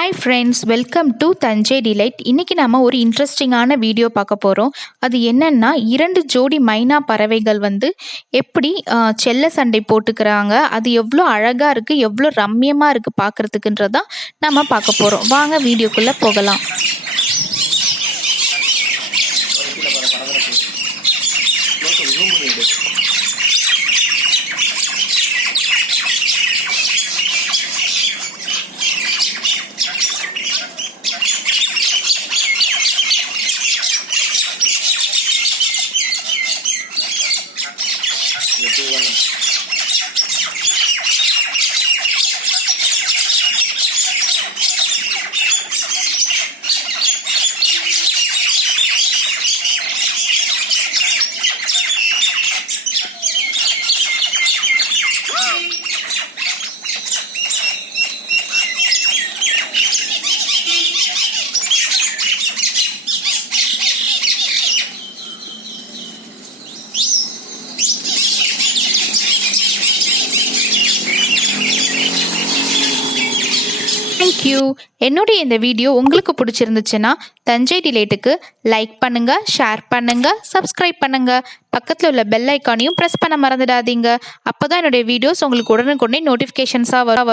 Hi friends, welcome to Thanjai delight. இன்றைக்கி நம்ம ஒரு இன்ட்ரெஸ்டிங்கான வீடியோ பார்க்க போகிறோம். அது என்னென்னா 2 ஜோடி மைனா பறவைகள் எப்படி செல்ல சண்டை போட்டுக்கிறாங்க. அது எவ்வளோ அழகாக இருக்குது, எவ்வளோ ரம்மியமாக இருக்குது பார்க்குறதுக்குன்றதான் நம்ம பார்க்க போகிறோம். வாங்க வீடியோக்குள்ளே போகலாம். தேங்க்யூ. என்னுடைய இந்த வீடியோ உங்களுக்கு பிடிச்சிருந்துச்சுன்னா தஞ்சை டிலைட்டுக்கு லைக் பண்ணுங்கள், ஷேர் பண்ணுங்கள், சப்ஸ்கிரைப் பண்ணுங்கள். பக்கத்தில் உள்ள பெல் ஐக்கானையும் ப்ரெஸ் பண்ண மறந்துடாதீங்க. அப்போ தான் என்னுடைய வீடியோஸ் உங்களுக்கு உடனுக்குடனே நோட்டிஃபிகேஷன்ஸாக வரும்.